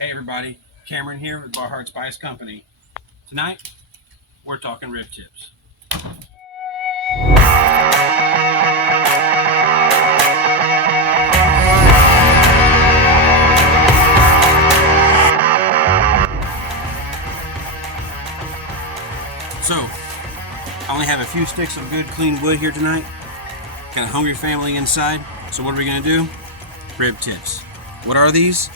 Hey everybody, Cameron here with Bar Heart Spice Company. Tonight, we're talking rib tips. So, I only have a few sticks of good clean wood here tonight. Got a hungry family inside, so what are we gonna do? Rib tips. What are these?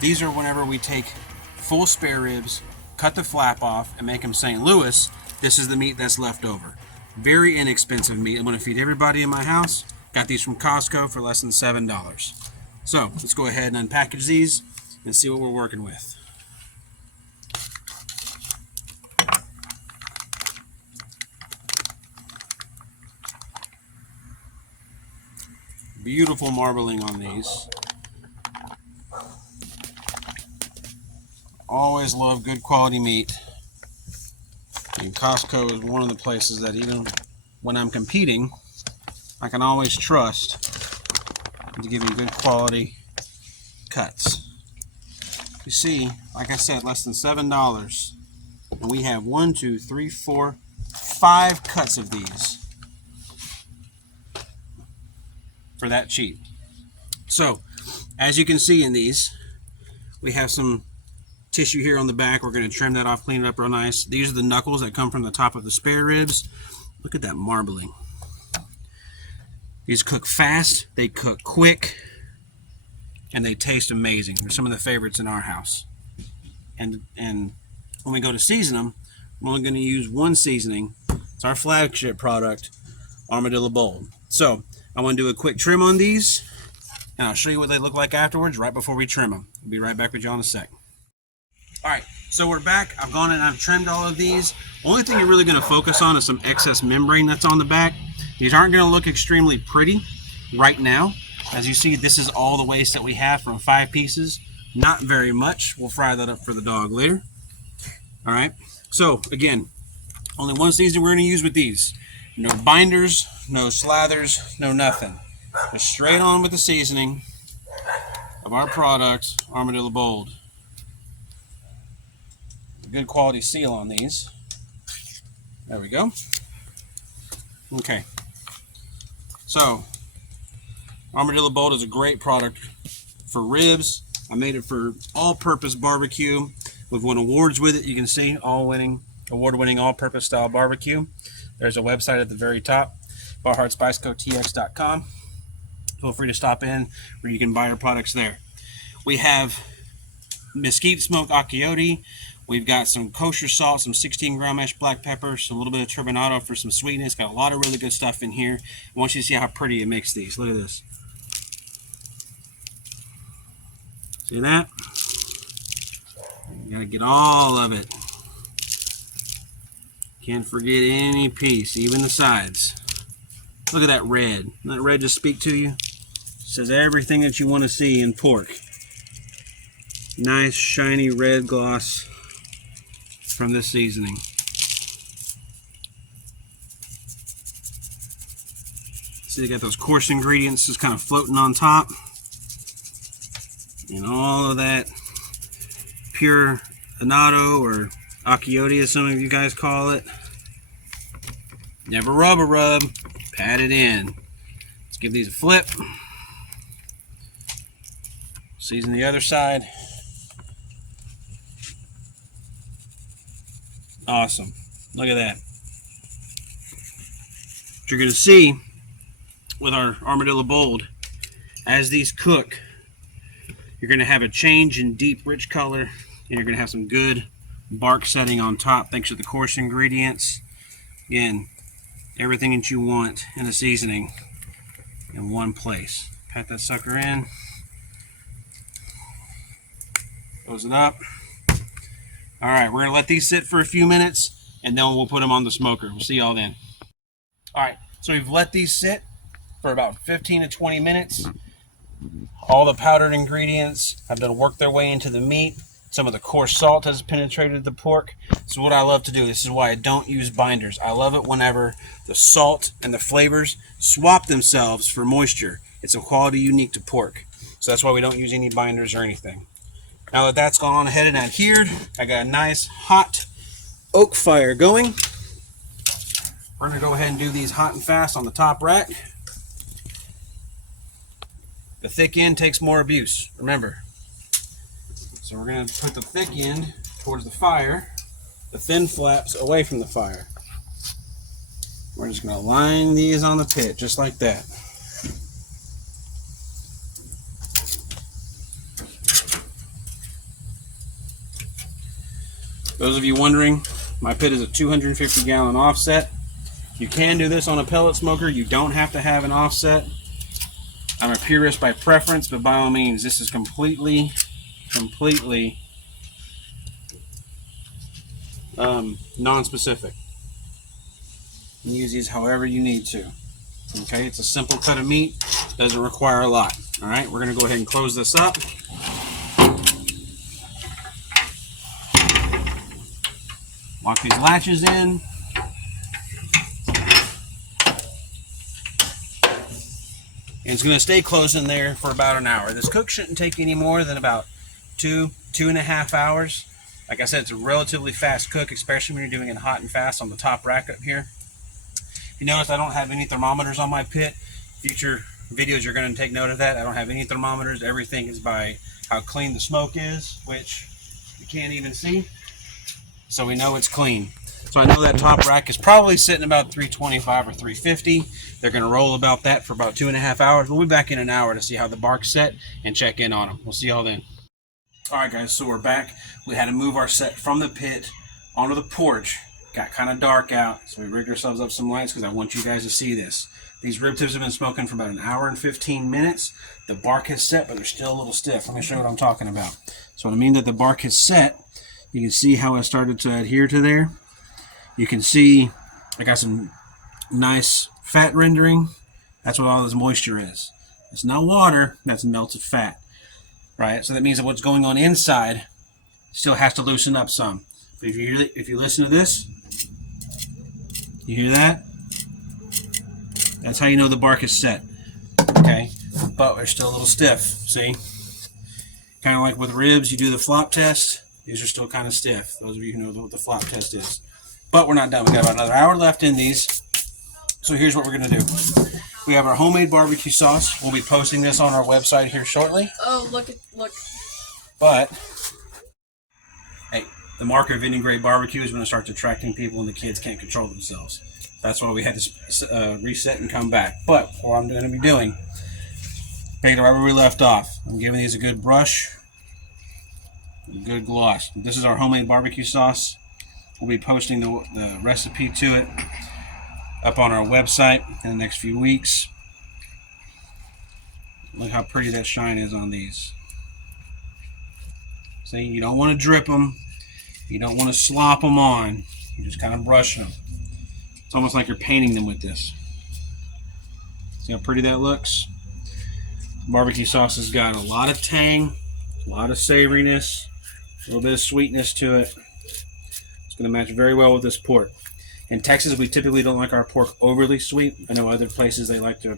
These are whenever we take full spare ribs, cut the flap off, and make them St. Louis. This is the meat that's left over. Very inexpensive meat. I'm going to feed everybody in my house. Got these from Costco for less than $7. So let's go ahead and unpackage these and see what we're working with. Beautiful marbling on these. Always love good quality meat. And Costco is one of the places that even when I'm competing, I can always trust to give me good quality cuts. You see, like I said, less than $7. And we have 1, 2, 3, 4, 5 cuts of these for that cheap. So, as you can see in these, we have some tissue here on the back. We're going to trim that off, clean it up real nice. These are the knuckles that come from the top of the spare ribs. Look at that marbling. These cook fast, they cook quick, and they taste amazing. They're some of the favorites in our house. And when we go to season them, I'm only going to use one seasoning. It's our flagship product, Armadillo BOLD. So I want to do a quick trim on these, and I'll show you what they look like afterwards, right before we trim them. I'll be right back with you in a sec. Alright, so we're back. I've gone and I've trimmed all of these. Only thing you're really going to focus on is some excess membrane that's on the back. These aren't going to look extremely pretty right now. As you see, this is all the waste that we have from 5 pieces. Not very much. We'll fry that up for the dog later. Alright, so again, only one seasoning we're going to use with these. No binders, no slathers, no nothing. Just straight on with the seasoning of our product, Armadillo BOLD. Good quality seal on these. There we go. Okay. So, Armadillo BOLD is a great product for ribs. I made it for all-purpose barbecue. We've won awards with it. You can see award-winning all-purpose style barbecue. There's a website at the very top, barheartspicecotx.com. Feel free to stop in where you can buy our products there. We have mesquite smoked accioti. We've got some kosher salt, some 16-gram ash black pepper, some little bit of turbinado for some sweetness. Got a lot of really good stuff in here. I want you to see how pretty it makes these. Look at this. See that? You gotta get all of it. Can't forget any piece, even the sides. Look at that red. Doesn't that red just speak to you? It says everything that you want to see in pork. Nice, shiny red gloss from this seasoning. See, they got those coarse ingredients just kind of floating on top. And all of that pure annatto or accioti, as some of you guys call it. Never rub a rub, pat it in. Let's give these a flip. Season the other side. Awesome. Look at that. What you're going to see with our Armadillo BOLD, as these cook, you're going to have a change in deep, rich color, and you're going to have some good bark setting on top thanks to the coarse ingredients. Again, everything that you want in a seasoning in one place. Pat that sucker in. Close it up. Alright, we're going to let these sit for a few minutes, and then we'll put them on the smoker. We'll see y'all then. Alright, so we've let these sit for about 15 to 20 minutes. All the powdered ingredients have done work their way into the meat. Some of the coarse salt has penetrated the pork. So what I love to do, this is why I don't use binders. I love it whenever the salt and the flavors swap themselves for moisture. It's a quality unique to pork. So that's why we don't use any binders or anything. Now that that's gone ahead and adhered, I got a nice hot oak fire going. We're going to go ahead and do these hot and fast on the top rack. The thick end takes more abuse, remember. So we're going to put the thick end towards the fire, the thin flaps away from the fire. We're just going to line these on the pit, just like that. Those of you wondering, my pit is a 250-gallon offset. You can do this on a pellet smoker. You don't have to have an offset. I'm a purist by preference, but by all means, this is completely non-specific. You can use these however you need to. Okay, it's a simple cut of meat. Doesn't require a lot. All right, we're going to go ahead and close this up. Lock these latches in. And it's going to stay closed in there for about an hour. This cook shouldn't take any more than about 2.5 hours. Like I said, it's a relatively fast cook, especially when you're doing it hot and fast on the top rack up here. You notice I don't have any thermometers on my pit. Future videos, you're going to take note of that. I don't have any thermometers. Everything is by how clean the smoke is, which you can't even see. So we know it's clean. So I know that top rack is probably sitting about 325 or 350. They're going to roll about that for about 2.5 hours. We'll be back in an hour to see how the bark's set and check in on them. We'll see y'all then. All right, guys, so we're back. We had to move our set from the pit onto the porch. Got kind of dark out, so we rigged ourselves up some lights because I want you guys to see this. These rib tips have been smoking for about an hour and 15 minutes. The bark has set, but they're still a little stiff. Let me show you what I'm talking about. So what I mean that the bark has set, you can see how it started to adhere to there. You can see I got some nice fat rendering. That's what all this moisture is. It's not water, that's melted fat. Right? So that means that what's going on inside still has to loosen up some. But if you listen to this, you hear that? That's how you know the bark is set. Okay? But they're still a little stiff. See? Kind of like with ribs, you do the flop test. These are still kind of stiff. Those of you who know what the flop test is. But we're not done. We got about another hour left in these. So here's what we're going to do. We have our homemade barbecue sauce. We'll be posting this on our website here shortly. Oh, look. But, hey, the mark of any great barbecue is when it starts attracting people and the kids can't control themselves. That's why we had to reset and come back. But what I'm going to be doing, take it right where we left off. I'm giving these a good brush. A good gloss. This is our homemade barbecue sauce. We'll be posting the recipe to it up on our website in the next few weeks. Look how pretty that shine is on these. See, you don't want to drip them. You don't want to slop them on. You just kind of brush them. It's almost like you're painting them with this. See how pretty that looks? Barbecue sauce has got a lot of tang, a lot of savoriness, a little bit of sweetness to it. It's going to match very well with this pork. In Texas, we typically don't like our pork overly sweet. I know other places they like to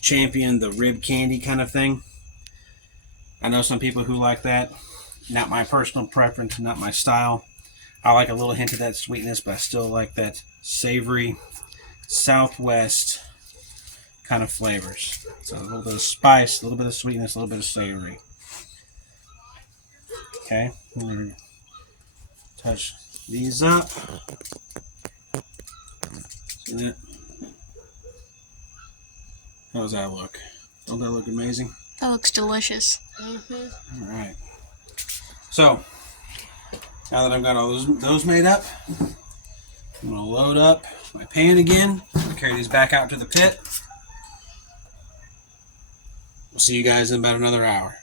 champion the rib candy kind of thing. I know some people who like that. Not my personal preference, not my style. I like a little hint of that sweetness, but I still like that savory Southwest kind of flavors. So a little bit of spice, a little bit of sweetness, a little bit of savory. Okay, I'm going to touch these up. See that? How does that look? Don't that look amazing? That looks delicious. All right. So, now that I've got all those made up, I'm going to load up my pan again. I'm going to carry these back out to the pit. We'll see you guys in about another hour.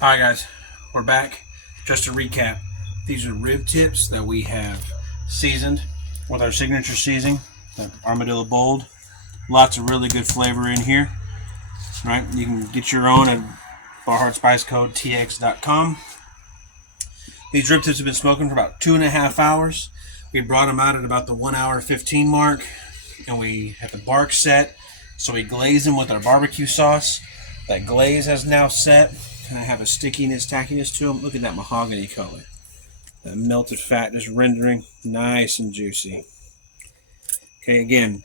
All right, guys. We're back. Just to recap, these are rib tips that we have seasoned with our signature seasoning, the Armadillo BOLD. Lots of really good flavor in here. Right? You can get your own at Barhart Spice Code TX.com. These rib tips have been smoking for about 2.5 hours. We brought them out at about the 1 hour 15 mark, and we had the bark set. So we glazed them with our barbecue sauce. That glaze has now set. kind of have a stickiness, tackiness to them. Look at that mahogany color. That melted fat just rendering nice and juicy. Okay, again,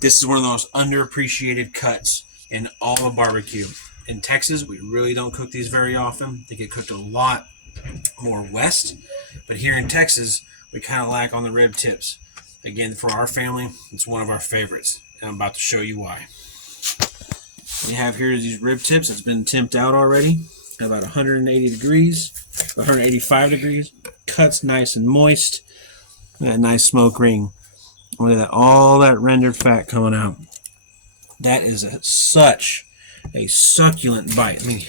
this is one of the most underappreciated cuts in all of barbecue. In Texas, we really don't cook these very often. They get cooked a lot more west. But here in Texas, we kind of lack on the rib tips. Again, for our family, it's one of our favorites. And I'm about to show you why. What you have here is these rib tips. It's been temped out already at about 180 degrees, 185 degrees. Cuts nice and moist. That nice smoke ring. Look at that, all that rendered fat coming out. That is such a succulent bite. Let me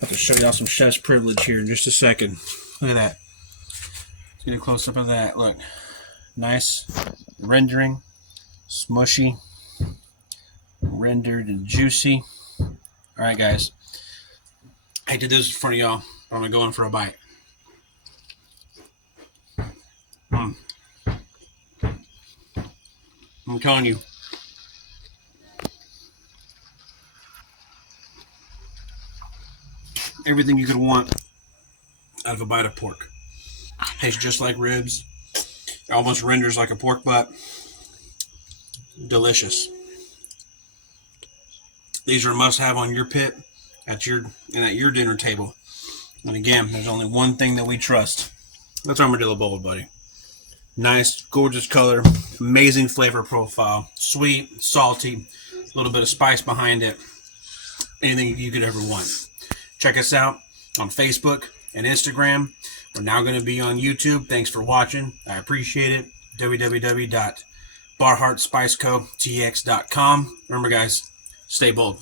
have to show y'all some chef's privilege here in just a second. Look at that. Let's get a close up of that. Look, nice rendering, smushy, rendered and juicy. All right, guys. I did this in front of y'all, but I'm gonna go in for a bite. I'm telling you, everything you could want out of a bite of pork. Tastes just like ribs. It almost renders like a pork butt. Delicious. These are a must-have on your pit at your dinner table. And again, there's only one thing that we trust. That's Armadillo BOLD, buddy. Nice, gorgeous color, amazing flavor profile, sweet, salty, a little bit of spice behind it. Anything you could ever want. Check us out on Facebook and Instagram. We're now going to be on YouTube. Thanks for watching. I appreciate it. www.barhartspicecotx.com. Remember, guys, stay bold.